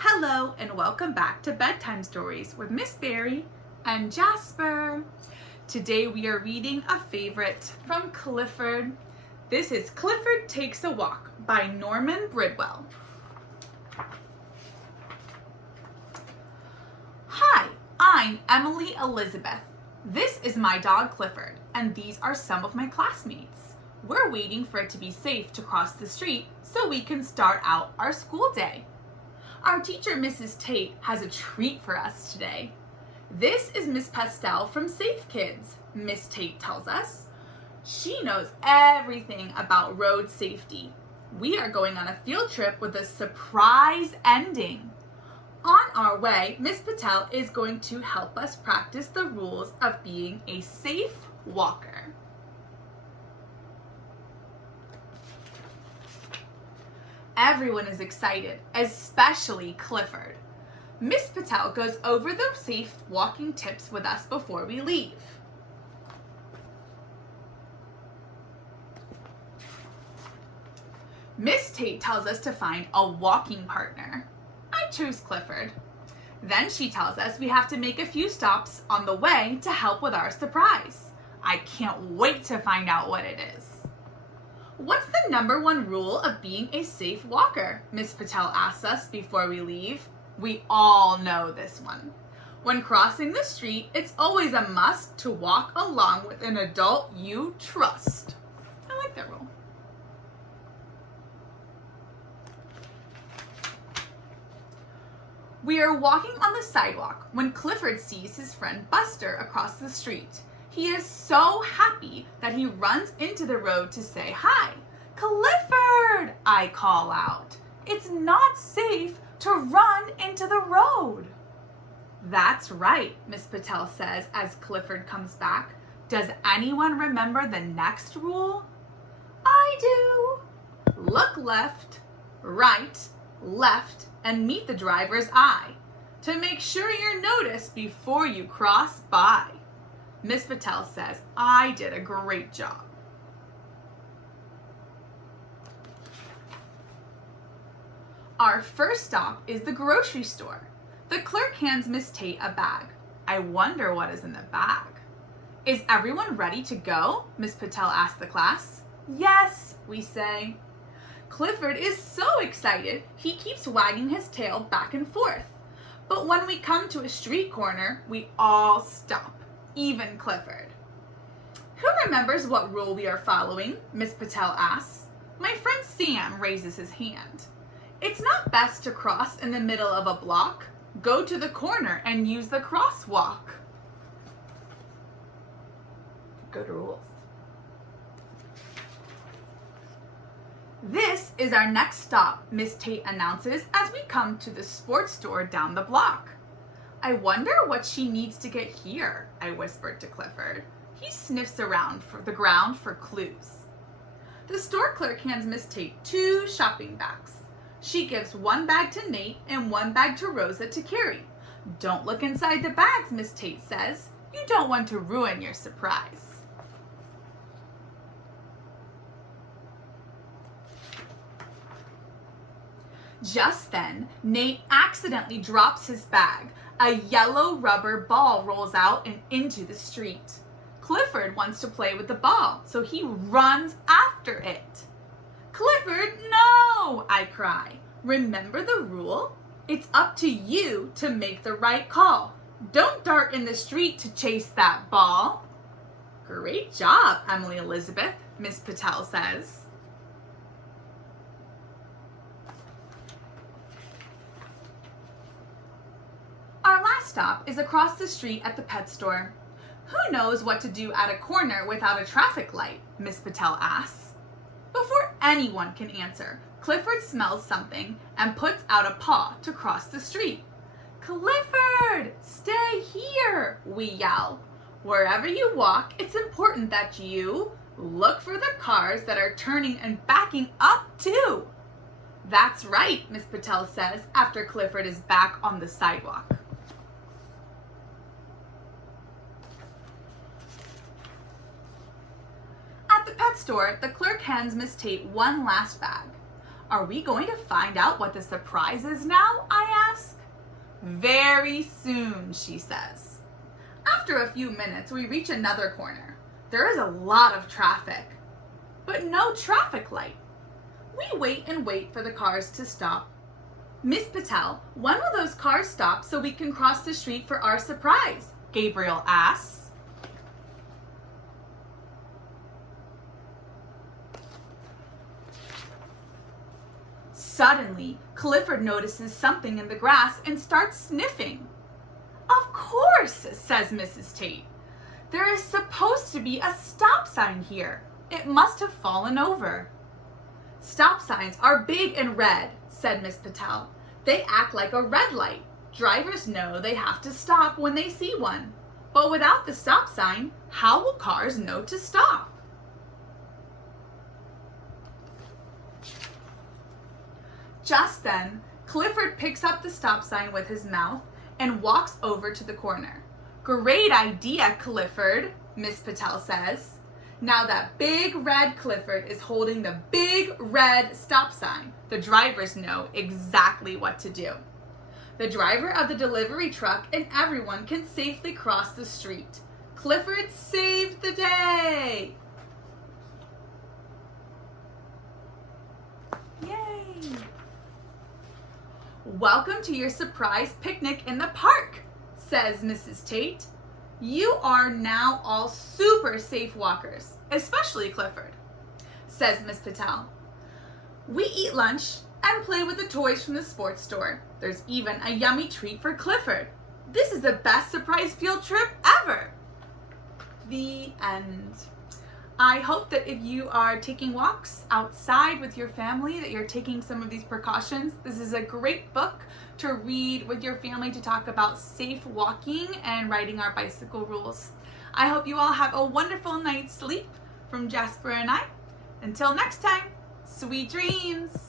Hello and welcome back to Bedtime Stories with Miss Berry and Jasper. Today we are reading a favorite from Clifford. This is Clifford Takes a Walk by Norman Bridwell. Hi, I'm Emily Elizabeth. This is my dog Clifford, and these are some of my classmates. We're waiting for it to be safe to cross the street so we can start out our school day. Our teacher, Mrs. Tate, has a treat for us today. This is Miss Pastel from Safe Kids, Miss Tate tells us. She knows everything about road safety. We are going on a field trip with a surprise ending. On our way, Miss Patel is going to help us practice the rules of being a safe walker. Everyone is excited, especially Clifford. Miss Patel goes over the safe walking tips with us before we leave. Miss Tate tells us to find a walking partner. I choose Clifford. Then she tells us we have to make a few stops on the way to help with our surprise. I can't wait to find out what it is. What's the number one rule of being a safe walker? Miss Patel asks us before we leave. We all know this one. When crossing the street, it's always a must to walk along with an adult you trust. I like that rule. We are walking on the sidewalk when Clifford sees his friend Buster across the street. He is so happy that he runs into the road to say hi. Clifford, I call out. It's not safe to run into the road. That's right, Miss Patel says as Clifford comes back. Does anyone remember the next rule? I do. Look left, right, left, and meet the driver's eye to make sure you're noticed before you cross by. Miss Patel says, I did a great job. Our first stop is the grocery store. The clerk hands Miss Tate a bag. I wonder what is in the bag. Is everyone ready to go? Miss Patel asks the class. Yes, we say. Clifford is so excited, he keeps wagging his tail back and forth. But when we come to a street corner, we all stop. Even Clifford. Who remembers what rule we are following? Miss Patel asks. My friend Sam raises his hand. It's not best to cross in the middle of a block. Go to the corner and use the crosswalk. Good rules. This is our next stop, Miss Tate announces as we come to the sports store down the block. I wonder what she needs to get here, I whispered to Clifford. He sniffs around for the ground for clues. The store clerk hands Miss Tate 2 shopping bags. She gives one bag to Nate and one bag to Rosa to carry. Don't look inside the bags, Miss Tate says. You don't want to ruin your surprise. Just then, Nate accidentally drops his bag. A yellow rubber ball rolls out and into the street. Clifford wants to play with the ball, so he runs after it. Clifford, no, I cry. Remember the rule? It's up to you to make the right call. Don't dart in the street to chase that ball. Great job, Emily Elizabeth, Miss Patel says. Our last stop is across the street at the pet store. Who knows what to do at a corner without a traffic light? Miss Patel asks. Before anyone can answer, Clifford smells something and puts out a paw to cross the street. Clifford, stay here, we yell. Wherever you walk, it's important that you look for the cars that are turning and backing up too. That's right, Miss Patel says after Clifford is back on the sidewalk. At the pet store, the clerk hands Miss Tate one last bag. Are we going to find out what the surprise is now? I ask. Very soon, she says. After a few minutes, we reach another corner. There is a lot of traffic, but no traffic light. We wait and wait for the cars to stop. Miss Patel, when will those cars stop so we can cross the street for our surprise? Gabriel asks. Suddenly, Clifford notices something in the grass and starts sniffing. Of course, says Mrs. Tate. There is supposed to be a stop sign here. It must have fallen over. Stop signs are big and red, said Miss Patel. They act like a red light. Drivers know they have to stop when they see one. But without the stop sign, how will cars know to stop? Just then, Clifford picks up the stop sign with his mouth and walks over to the corner. Great idea, Clifford, Miss Patel says. Now that big red Clifford is holding the big red stop sign, the drivers know exactly what to do. The driver of the delivery truck and everyone can safely cross the street. Clifford saved the day! Yay! Welcome to your surprise picnic in the park, says Mrs. Tate. You are now all super safe walkers, especially Clifford, says Miss Patel. We eat lunch and play with the toys from the sports store. There's even a yummy treat for Clifford. This is the best surprise field trip ever. The end. I hope that if you are taking walks outside with your family, that you're taking some of these precautions. This is a great book to read with your family to talk about safe walking and riding our bicycle rules. I hope you all have a wonderful night's sleep from Jasper and I. Until next time, sweet dreams.